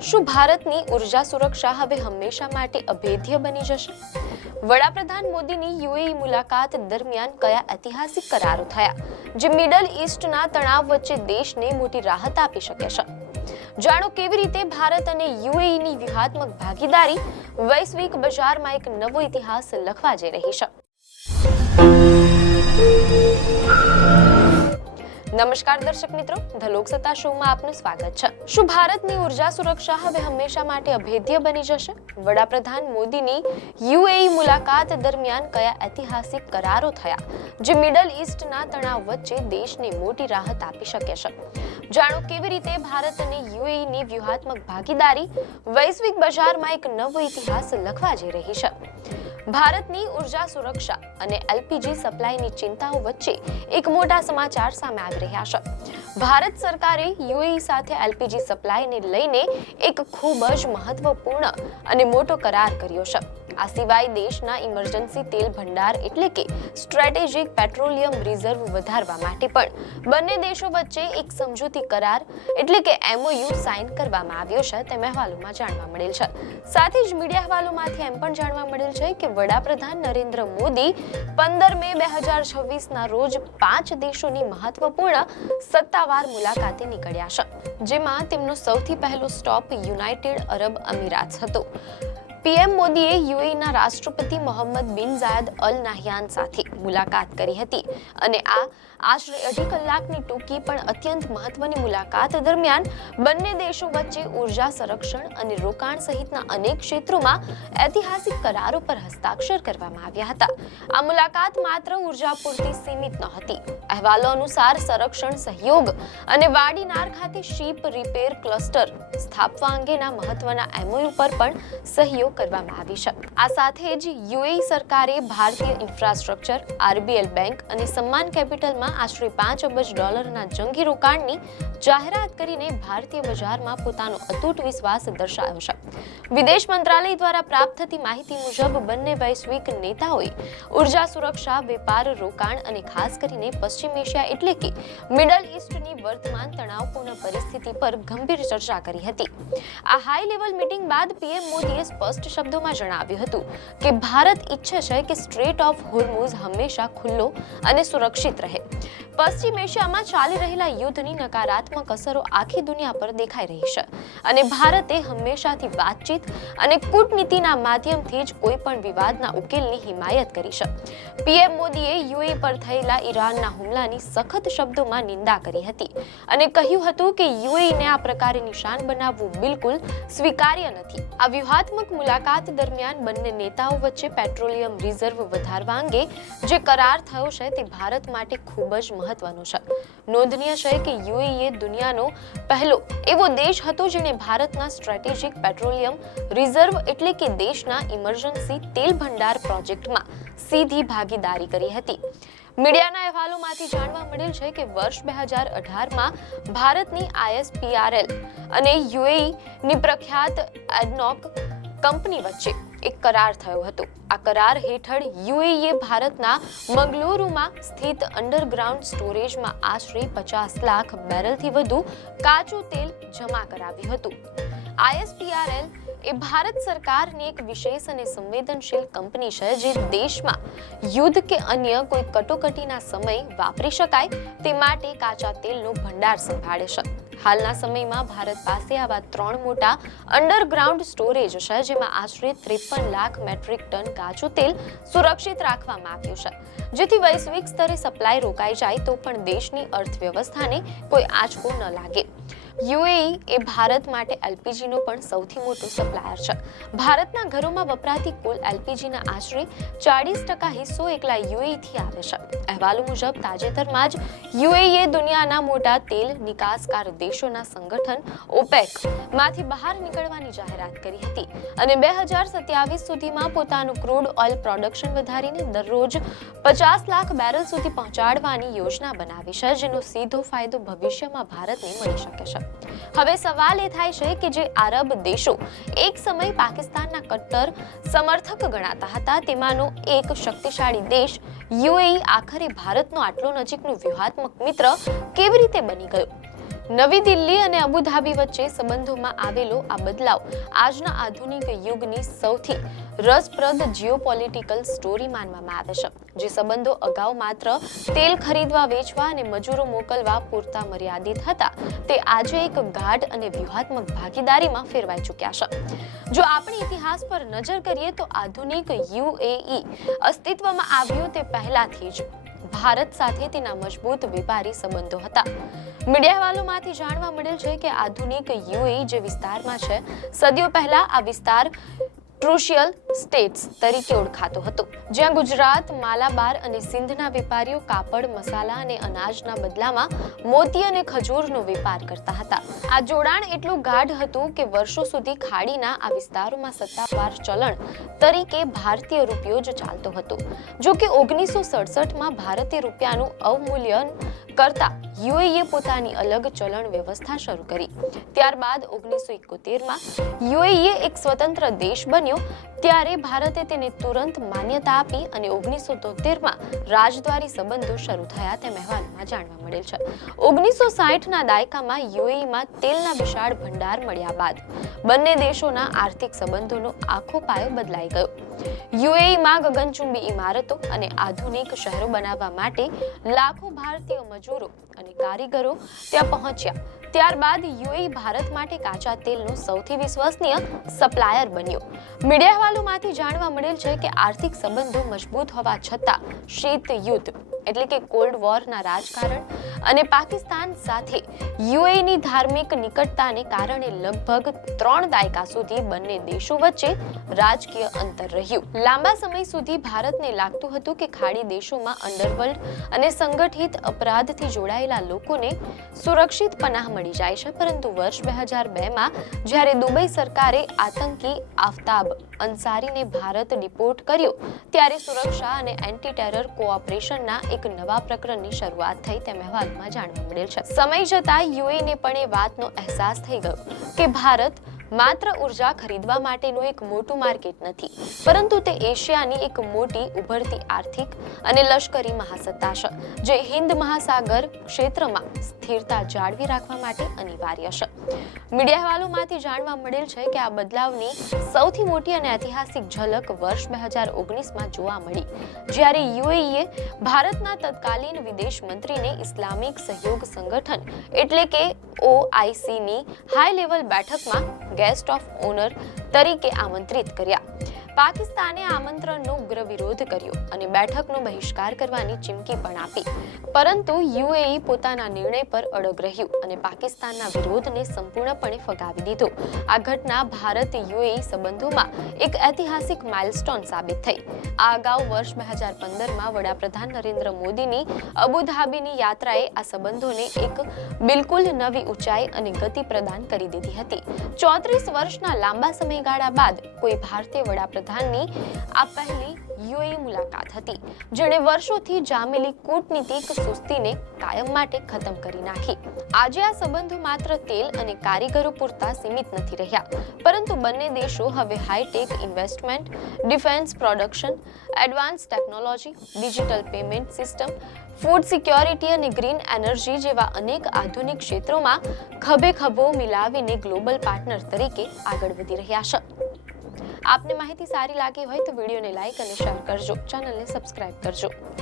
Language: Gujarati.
શું ભારતની ઉર્જા સુરક્ષા હવે હંમેશા માટે અભેદ્ય બની જશે? વડાપ્રધાન મોદીની યુએઈ મુલાકાત દરમિયાન કયા ઐતિહાસિક કરારો થયા જે મિડલ ઈસ્ટના તણાવ વચ્ચે દેશને મોટી રાહત આપી શકે છે? જાણો કેવી રીતે ભારત અને યુએઈની વ્યૂહાત્મક ભાગીદારી વૈશ્વિક બજારમાં એક નવો ઇતિહાસ લખવા જઈ રહી છે. નમસ્કાર દર્શક મિત્રો, ધ લોકસત્તા શોમાં આપનું સ્વાગત છે. શું ભારતની ઉર્જા સુરક્ષા હવે હંમેશા માટે અભેદ્ય બની જશે? વડાપ્રધાન મોદીની યુએઈ મુલાકાત દરમિયાન કયા ઐતિહાસિક કરારો થયા જે મિડલ ઈસ્ટના તણાવ વચ્ચે દેશને મોટી રાહત આપી શકે છે? જાણો કેવી રીતે ભારત અને યુએઈની વ્યૂહાત્મક ભાગીદારી વૈશ્વિક બજારમાં એક નવો ઇતિહાસ લખવા જઈ રહી છે. ભારતની ઉર્જા સુરક્ષા અને એલપીજી સપ્લાયની ચિંતાઓ વચ્ચે એક મોટા સમાચાર સામે આવી રહ્યા છે. ભારત સરકારે યુએઈ સાથે એલપીજી સપ્લાયને લઈને એક ખૂબ જ મહત્વપૂર્ણ અને મોટો કરાર કર્યો છે. આ સિવાય દેશના ઇમરજન્સી તેલ ભંડાર એટલે કે સ્ટ્રેટેજિક પેટ્રોલિયમ રિઝર્વ વધારવા માટે પણ બંને દેશો વચ્ચે એક સમજૂતી કરાર એટલે કે એમઓયુ સાઇન કરવામાં આવ્યો છે તેમ અહેવાલોમાં જાણવા મળેલ છે. સાથે જ મીડિયા અહેવાલોમાંથી એમ પણ જાણવા મળેલ છે કે વડાપ્રધાન નરેન્દ્ર મોદી 15 મે 2026 ના રોજ 5 દેશોની મહત્વપૂર્ણ સત્તાવાર મુલાકાતે નીકળ્યા છે, જેમાં તેમનો સૌથી પહેલો સ્ટોપ યુનાઇટેડ અરબ અમીરાત હતો. પીએમ મોદીએ યુએઈના રાષ્ટ્રપતિ મોહમ્મદ બિન ઝાયદ અલ નાહયાન સાથે મુલાકાત કરી હતી અને આ આશરે 2.5 કલાકની ટૂંકી પણ અત્યંત મહત્વની મુલાકાત દરમિયાન બંને દેશો વચ્ચે ઉર્જા સંરક્ષણ અને રોકાણ સહિતના અનેક ક્ષેત્રોમાં ઐતિહાસિક કરારો પર હસ્તાક્ષર કરવામાં આવ્યા હતા. આ મુલાકાત માત્ર ઉર્જા પૂરતી સીમિત નહોતી. અહેવાલો અનુસાર સંરક્ષણ સહયોગ અને વાડીનાર ખાતે શીપ રિપેર ક્લસ્ટર સ્થાપવા અંગેના મહત્વના એમઓયુ પર પણ સહીઓ કરવામાં આવી છે. આ સાથે જ યુએઈ સરકારે ભારતીય ઇન્ફ્રાસ્ટ્રક્ચર, આરબીએલ બેંક અને સમ્માન કેપિટલમાં આશરે $5 અબજના જંગી રોકાણની જાહેરાત કરીને ભારતીય બજારમાં પોતાનો અતૂટ વિશ્વાસ દર્શાવ્યો છે. વિદેશ મંત્રાલય દ્વારા પ્રાપ્ત થતી માહિતી મુજબ બંને વૈશ્વિક નેતાઓએ ઉર્જા સુરક્ષા, વેપાર, રોકાણ અને ખાસ કરીને પશ્ચિમ એશિયા એટલે કે મિડલ ઈસ્ટની વર્તમાન તણાવપૂર્ણ પરિસ્થિતિ પર ગંભીર ચર્ચા કરી હતી. આ હાઈ લેવલ મીટિંગ બાદ પીએમ મોદીએ સ્પષ્ટ શબ્દોમાં જણાવ્યું હતું કે ભારત ઈચ્છે છે કે સ્ટ્રેટ ઓફ હોર્મુઝ હંમેશા ખુલ્લો અને સુરક્ષિત રહે. પશ્ચિમ એશિયામાં ચાલી રહેલા યુદ્ધની નકારાત્મક અસરો આખી દુનિયા પર દેખાઈ રહી છે અને ભારતે હંમેશાથી વાતચીત અને કૂટનીતિના માધ્યમથી જ કોઈ પણ વિવાદના ઉકેલની હિમાયત કરી છે. પીએમ મોદીએ યુએઈ પર થયેલા ઈરાનના હુમલાની સખત શબ્દોમાં નિંદા કરી હતી અને કહ્યું હતું કે યુએઈને આ પ્રકારે નિશાન બનાવવું બિલકુલ સ્વીકાર્ય નથી. આ વ્યૂહાત્મક મુલાકાત દરમિયાન બંને નેતાઓ વચ્ચે પેટ્રોલિયમ રિઝર્વ વધારવા અંગે જે કરાર થયો છે તે ભારત માટે ખૂબ જ મહત્વનું છે. નોંધનીય છે કે યુએઈ દુનિયાનો પહેલો એવો દેશ હતો જેણે ભારતના સ્ટ્રેટેજિક પેટ્રોલિયમ રિઝર્વ એટલે કે દેશના ઇમરજન્સી તેલ ભંડાર પ્રોજેક્ટમાં સીધી ભાગીદારી કરી હતી. મીડિયાના અહેવાલોમાંથી જાણવા મળેલ છે કે વર્ષ 2018માં ભારતની આઈએસપીઆરએલ અને યુએઈની પ્રખ્યાત એડનોક કંપની વચ્ચે એક કરાર થયો હતો. આ કરાર હેઠળ યુએઈએ ભારતના મંગલુરુમાં સ્થિત અંડરગ્રાઉન્ડ સ્ટોરેજમાં આશરે 50 લાખ બેરલથી વધુ કાચું તેલ જમા કરાવ્યું હતું. આઈએસપીઆરએલ એ ભારત સરકારની એક વિશેષ અને સંવેદનશીલ કંપની છે જે દેશમાં યુદ્ધ કે અન્ય કોઈ કટોકટીના સમય વાપરી શકાય તે માટે કાચા તેલનો ભંડાર સંભાળે છે. હાલના સમયમાં ભારત પાસે આવા 3 મોટા અંડરગ્રાઉન્ડ સ્ટોરેજ છે જેમાં આશરે 53 લાખ મેટ્રિક ટન કાચું તેલ સુરક્ષિત રાખવામાં આવ્યું છે, જેથી વૈશ્વિક સ્તરે સપ્લાય રોકાઈ જાય તો પણ દેશની અર્થવ્યવસ્થાને કોઈ આંચકો ન લાગે. યુએઈ એ ભારત માટે એલપીજીનો પણ સૌથી મોટો સપ્લાયર છે. ભારતના ઘરોમાં વપરાતી કુલ એલપીજીના આશરે 40% હિસ્સો એકલા યુએઈથી આવે છે. અહેવાલો મુજબ તાજેતરમાં જ યુએઈએ દુનિયાના મોટા તેલ નિકાસકાર દેશોના સંગઠન ઓપેક માંથી બહાર નીકળવાની જાહેરાત કરી હતી અને 2027 સુધીમાં પોતાનું ક્રૂડ ઓઇલ પ્રોડક્શન વધારીને દરરોજ 50 લાખ બેરલ સુધી પહોંચાડવાની યોજના બનાવી છે, જેનો સીધો ફાયદો ભવિષ્યમાં ભારતને મળી શકે છે. હવે સવાલ એ થાય છે કે જે આરબ દેશો એક સમય પાકિસ્તાનના કટ્ટર સમર્થક ગણાતા હતા તેમાંનો એક શક્તિશાળી દેશ યુએઈ આખરે ભારતનો આટલો નજીકનો વ્યૂહાત્મક મિત્ર કેવી રીતે બની ગયો? નવી દિલ્હી અને અબુધાબી વચ્ચે સંબંધોમાં આવેલો આ બદલાવ આજના આધુનિક યુગની સૌથી રસપ્રદ જીઓપોલિટિકલ સ્ટોરી માનવામાં આવે છે, જે સંબંધો અગાઉ માત્ર તેલ ખરીદવા, વેચવા અને મજૂરો મોકલવા પૂરતા મર્યાદિત હતા, તે આજે એક ગાઢ અને વ્યૂહાત્મક ભાગીદારીમાં ફેરવાઈ ચૂક્યા છે. જો આપણે ઇતિહાસ પર નજર કરીએ તો આધુનિક યુએઈ અસ્તિત્વમાં આવ્યું તે પહેલાથી જ ભારત સાથે તેના મજબૂત વેપારી સંબંધો હતા. મીડિયા અહેવાલોમાંથી જાણવા મળેલ છે કે આધુનિક યુએઈ જે વિસ્તારમાં છે, સદીઓ પહેલા આ વિસ્તાર ક્રુશિયલ સ્ટેટ્સ તરીકે ઓળખાતો હતો, જ્યાં ગુજરાત, માલાબાર અને સિંધના વેપારીઓ કાપડ, મસાલા અને અનાજના બદલામાં મોતી અને ખજૂરનો વેપાર કરતા હતા. આ જોડાણ એટલું ગાઢ હતું કે વર્ષો સુધી ખાડીના આ વિસ્તારોમાં સત્તાવાર ચલણ તરીકે ભારતીય રૂપિયો જ ચાલતો હતો. જો કે 1967માં ભારતીય રૂપિયાનું અવમૂલ્યન કરતા યુએઈએ પોતાની અલગ ચલણ વ્યવસ્થા શરૂ કરી. ત્યારબાદ 1971માં યુએઈએ એક સ્વતંત્ર દેશ બન્યો, ત્યારે ભારતે તેને તુરંત માન્યતા આપી અને 1973માં રાજદ્વારી સંબંધો શરૂ થયા તેમ અહેવાલમાં જાણવા મળેલ છે. 1960ના દાયકામાં યુએઈમાં તેલના વિશાળ ભંડાર મળ્યા બાદ બંને દેશોના આર્થિક સંબંધોનો આખો પાયો બદલાઈ ગયો. યુએઈમાં ગગનચુંબી ઇમારતો અને આધુનિક શહેરો બનાવવા માટે લાખો ભારતીય મજૂરો અને કારીગરો ત્યાં પહોંચ્યા. ત્યારબાદ યુએઈ ભારત માટે કાચા તેલનો સૌથી વિશ્વસનીય સપ્લાયર બન્યો. મીડિયા અહેવાલોમાંથી જાણવા મળેલ છે કે આર્થિક સંબંધો મજબૂત હોવા છતાં શીત યુદ્ધ એટલે કે કોલ્ડ વોરના રાજકારણ અને પાકિસ્તાન સાથે યુએઈની ધાર્મિક નિકટતાને કારણે લગભગ 3 દાયકા સુધી બંને દેશો વચ્ચે રાજકીય અંતર રહ્યું. લાંબા સમય સુધી ભારતને લાગતું હતું કે ખાડી દેશોમાં અંડરવર્લ્ડ અને સંગઠિત અપરાધથી જોડાયેલા લોકોને સુરક્ષિત પનાહ મળી જાય છે, પરંતુ વર્ષ 2002માં જ્યારે દુબઈ સરકારે આતંકી આફતાબ અંસારીને ભારત ડિપોર્ટ કર્યો, ત્યારે સુરક્ષા અને એન્ટી ટેરર કોઓપરેશનના એક નવા પ્રકરણની શરૂઆત થઈ તેમ અહેવાલમાં જાણવા મળેલ છે. સમય જતાં યુએઈને પણ એ વાતનો અહેસાસ થઈ ગયો કે ભારત માત્ર ઉર્જા ખરીદવા માટેનું એક મોટું માર્કેટ નથી, પરંતુ તે એશિયાની એક મોટી ઉભરતી આર્થિક અને લશ્કરી મહાસત્તા છે, જે હિન્દ મહાસાગર ક્ષેત્રમાં સ્થિરતા જાળવી રાખવા માટે અનિવાર્ય છે. મીડિયા અહેવાલોમાંથી જાણવા મળેલ છે કે આ બદલાવની સૌથી મોટી અને ઐતિહાસિક ઝલક વર્ષ 2019માં જોવા મળી, જ્યારે યુએઈએ ભારતના તત્કાલીન વિદેશ મંત્રીને ઇસ્લામિક સહયોગ સંગઠન એટલે કે OICની હાઈ લેવલ બેઠકમાં ગેસ્ટ ઓફ ઓનર તરીકે આમંત્રિત કર્યા. પાકિસ્તાને આમંત્રણનો ઉગ્ર વિરોધ કર્યો અને બેઠકનો બહિષ્કાર કરવાની ચીમકી પણ આપી, પરંતુ યુએઈ પોતાના નિર્ણય પર અડગ રહ્યું અને પાકિસ્તાનના વિરોધને સંપૂર્ણપણે ફગાવી દીધો. આ ઘટના ભારત યુએઈ સંબંધોમાં એક ઐતિહાસિક માઇલસ્ટોન સાબિત થઈ. આ અગાઉ વર્ષ 2015માં વડાપ્રધાન નરેન્દ્ર મોદીની અબુધાબીની યાત્રાએ આ સંબંધોને એક બિલકુલ નવી ઊંચાઈ અને ગતિ પ્રદાન કરી દીધી હતી. 34 વર્ષના લાંબા સમયગાળા બાદ કોઈ ભારતીય વડાપ્રધાનની આ પહેલી યુએઈ મુલાકાત હતી, જેણે વર્ષોથી જામેલી કૂટનીતિક સુસ્તીને કાયમ માટે ખતમ કરી નાખી. આજે આ સંબંધો માત્ર તેલ અને કારીગરો પૂરતા સીમિત નથી રહ્યા, પરંતુ બંને દેશો હવે high tech investment, defence production, advance technology, digital payment system, food security અને ગ્રીન એનર્જી જેવા અનેક આધુનિક ક્ષેત્રોમાં ખભે ખભો મિલાવીને ગ્લોબલ પાર્ટનર તરીકે આગળ વધી રહ્યા છે. આપને માહિતી સારી લાગી હોય તો વિડીયોને લાઈક અને શેર કરજો, ચેનલને સબસ્ક્રાઇબ કરજો.